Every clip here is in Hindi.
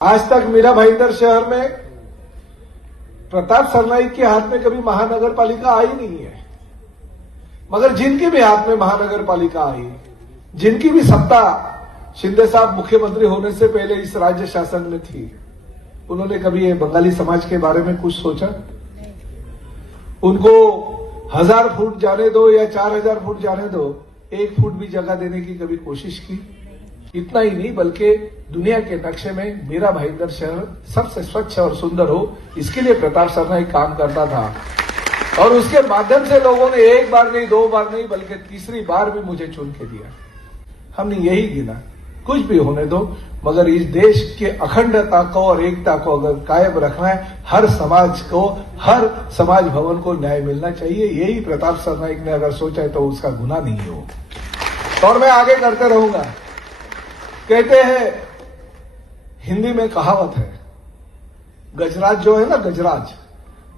आज तक मीरा भाईंदर शहर में प्रताप सरनाईक के हाथ में कभी महानगर पालिका आई नहीं है। मगर जिनके भी हाथ में महानगर पालिका आई, जिनकी भी सत्ता शिंदे साहब मुख्यमंत्री होने से पहले इस राज्य शासन में थी, उन्होंने कभी ये बंगाली समाज के बारे में कुछ सोचा? उनको 1000 फुट जाने दो या 4000 फुट जाने दो, 1 फुट भी जगह देने की कभी कोशिश की? इतना ही नहीं, बल्कि दुनिया के नक्शे में मीरा भाईंदर शहर सबसे स्वच्छ और सुंदर हो, इसके लिए प्रताप सरनाईक काम करता था। और उसके माध्यम से लोगों ने 1 बार नहीं, 2 बार नहीं, बल्कि तीसरी बार भी मुझे चुन के दिया। हमने यही गिना, कुछ भी होने दो, मगर इस देश के अखंडता को और एकता को अगर कायम रखना है, हर समाज को, हर समाज भवन को न्याय मिलना चाहिए। यही प्रताप सरनाईक ने अगर सोचा है तो उसका गुनाह नहीं हो। और मैं आगे करते रहूंगा। कहते हैं, हिंदी में कहावत है, गजराज जो है ना, गजराज,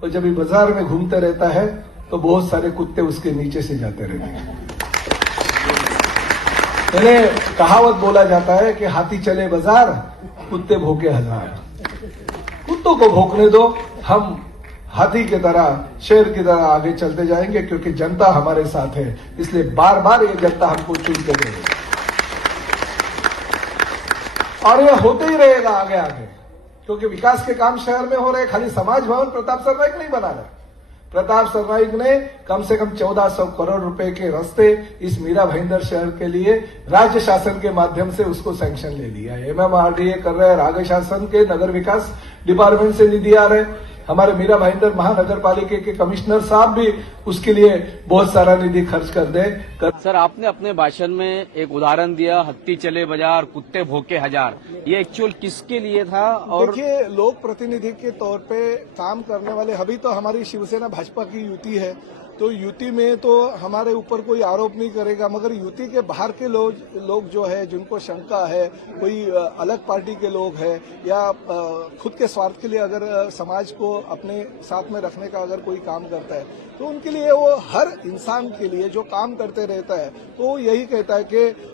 तो जब ये बाजार में घूमते रहता है तो बहुत सारे कुत्ते उसके नीचे से जाते रहते हैं। इन्हें कहावत बोला जाता है कि हाथी चले बाजार, कुत्ते भौंके 1000। कुत्तों को भौंकने दो, हम हाथी की तरह, शेर की तरह आगे चलते जाएंगे, क्योंकि जनता हमारे साथ है। इसलिए बार बार ये जनता हमको चुन के देगी और ये होते ही रहेगा आगे आगे, क्योंकि विकास के काम शहर में हो रहे। खाली समाज भवन प्रताप सरनाईक नहीं बना रहे। प्रताप सरनाईक ने कम से कम 1400 करोड़ रुपए के रास्ते इस मीरा भाईंदर शहर के लिए राज्य शासन के माध्यम से उसको सैंक्शन ले लिया है। MMRDA कर रहे हैं, राज्य शासन के नगर विकास डिपार्टमेंट से निधि आ रहे। हमारे मीरा भाईंदर महानगर पालिका के कमिश्नर साहब भी उसके लिए बहुत सारा निधि खर्च कर दे। सर, आपने अपने भाषण में एक उदाहरण दिया, हत्ती चले बाजार, कुत्ते भौंके 1000। ये एक्चुअल किसके लिए था? और देखिए, लोक प्रतिनिधि के तौर पे काम करने वाले, अभी तो हमारी शिवसेना भाजपा की युति है, तो युति में तो हमारे ऊपर कोई आरोप नहीं करेगा। मगर युति के बाहर के लोग जो है, जिनको शंका है, कोई अलग पार्टी के लोग हैं या खुद के स्वार्थ के लिए अगर समाज को अपने साथ में रखने का अगर कोई काम करता है, तो उनके लिए, वो हर इंसान के लिए जो काम करते रहता है, तो वो यही कहता है कि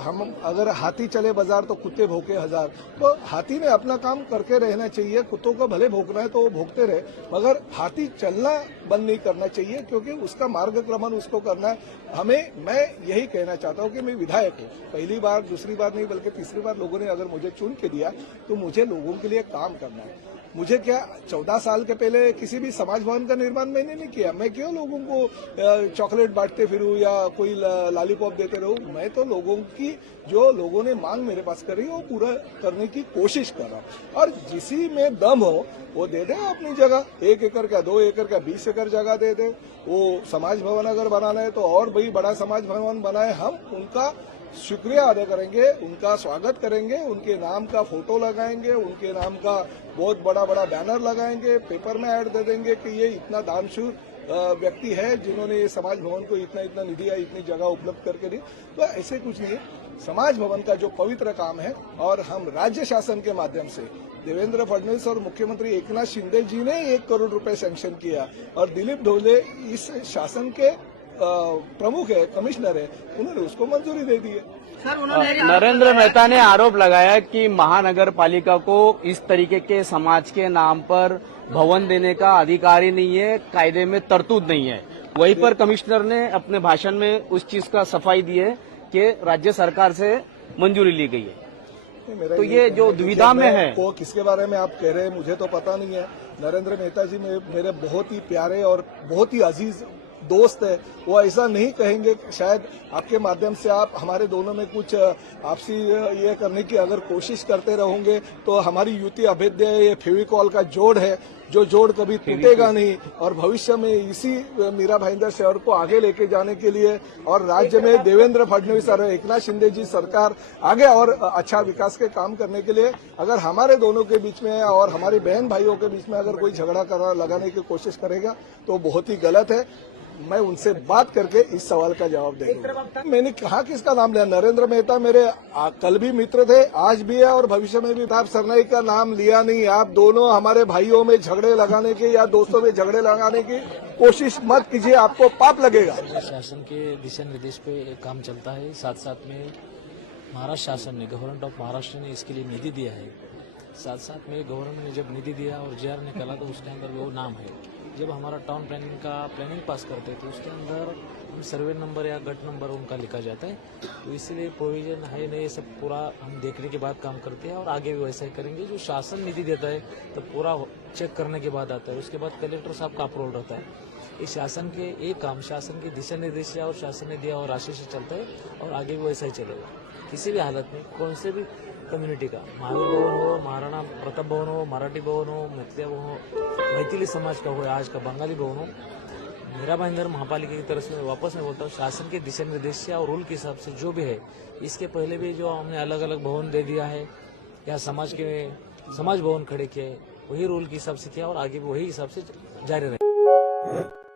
हम अगर हाथी चले बाजार तो कुत्ते भौंके 1000। तो हाथी ने अपना काम करके रहना चाहिए। कुत्तों को भले भौंकना है तो वो भौंकते रहे, मगर हाथी चलना बंद नहीं करना चाहिए, क्योंकि उसका मार्गक्रमण उसको करना है। मैं यही कहना चाहता हूं कि मैं विधायक हूं, पहली बार, दूसरी बार नहीं, बल्कि तीसरी बार लोगों ने अगर मुझे चुन के दिया, तो मुझे लोगों के लिए काम करना है। मुझे क्या 14 साल के पहले किसी भी समाज भवन का निर्माण मैंने नहीं किया। मैं क्यों लोगों को चॉकलेट बांटते फिरूं या कोई लॉलीपॉप देते रहूं? मैं तो लोगों की, जो लोगों ने मांग मेरे पास करी, वो पूरा करने की कोशिश कर रहा हूं। और जिसी में दम हो वो दे दे अपनी जगह, 1 एकड़ का, 2 एकड़ का, 20 एकड़ जगह दे दे। वो समाज भवन अगर बनाना है तो और भाई बड़ा समाज भवन बनाए, हम उनका शुक्रिया अदा करेंगे, उनका स्वागत करेंगे, उनके नाम का फोटो लगाएंगे, उनके नाम का बहुत बड़ा बड़ा बैनर लगाएंगे, पेपर में ऐड दे देंगे कि ये इतना दानशूर व्यक्ति है जिन्होंने ये समाज भवन को इतना इतना निधि या इतनी जगह उपलब्ध करके दी। तो ऐसे कुछ नहीं है। समाज भवन का जो पवित्र काम है, और हम राज्य शासन के माध्यम से देवेंद्र फडणवीस और मुख्यमंत्री एकनाथ शिंदे जी ने 1 करोड़ रुपए सैंक्शन किया, और दिलीप ढोले इस शासन के प्रमुख है, कमिश्नर है, उन्होंने उसको मंजूरी दे दी है। नरेंद्र मेहता ने आरोप लगाया कि महानगर पालिका को इस तरीके के समाज के नाम पर भवन देने का अधिकार ही नहीं है, कायदे में तरतूद नहीं है। वहीं पर कमिश्नर ने अपने भाषण में उस चीज का सफाई दी है कि राज्य सरकार से मंजूरी ली गई है। तो ये जो दुविधा में है, को किसके बारे में आप कह रहे हैं मुझे तो पता नहीं है। नरेंद्र मेहता जी मेरे बहुत ही प्यारे और बहुत ही अजीज दोस्त है। वो ऐसा नहीं कहेंगे। शायद आपके माध्यम से आप हमारे दोनों में कुछ आपसी ये करने की अगर कोशिश करते रहोगे तो हमारी युति अभेद्य है। ये फेविकॉल का जोड़ है, जो जोड़ कभी टूटेगा नहीं। और भविष्य में इसी मीरा भाईंदर शहर को आगे लेके जाने के लिए, और राज्य में देवेंद्र फडणवीस और एकनाथ शिंदे जी सरकार आगे और अच्छा विकास के काम करने के लिए, अगर हमारे दोनों के बीच में और हमारी बहन भाइयों के बीच में अगर कोई झगड़ा लगाने की कोशिश करेगा तो बहुत ही गलत है। मैं उनसे बात करके इस सवाल का जवाब दूंगा। मैंने कहा कि इसका नाम लिया, नरेंद्र मेहता मेरे कल भी मित्र थे, आज भी है और भविष्य में भी। प्रताप सरनाईक का नाम लिया नहीं। आप दोनों हमारे भाइयों में झगड़े लगाने की या दोस्तों में झगड़े लगाने की कोशिश मत कीजिए, आपको पाप लगेगा। शासन के दिशा निर्देश पे काम चलता है। साथ साथ में महाराष्ट्र शासन ने, गवर्नमेंट ऑफ महाराष्ट्र ने इसके लिए निधि दिया है। साथ साथ में गवर्नमेंट ने जब निधि दिया और जीआर निकाला तो उसके अंदर वो नाम है। जब हमारा टाउन प्लानिंग का प्लानिंग पास करते हैं तो उसके अंदर हम सर्वे नंबर या गट नंबर उनका लिखा जाता है। तो इसलिए प्रोविजन है नहीं, ये सब पूरा हम देखने के बाद काम करते हैं और आगे भी वैसा ही करेंगे। जो शासन निधि देता है तो पूरा चेक करने के बाद आता है, उसके बाद कलेक्टर साहब का अप्रूवल रहता है। इस शासन के एक काम शासन के दिशा निर्देश और शासन ने दिया और राशि से चलता है और आगे भी वैसा ही चलेगा। किसी भी हालत में कौन से भी कम्युनिटी का, महावीर भवन हो, महाराणा प्रताप भवन हो, मराठी भवन हो, मुक्तिया भवन हो, मैथिली समाज का हो, आज का बंगाली भवन हो, मेरा भाईंदर महापालिका की तरफ से वापस मैं बोलता हूँ शासन के दिशा निर्देश से और रूल के हिसाब से जो भी है, इसके पहले भी जो हमने अलग अलग भवन दे दिया है या समाज भवन खड़े किए, वही रूल के हिसाब से किया और आगे भी वही हिसाब से जारी रहेगा।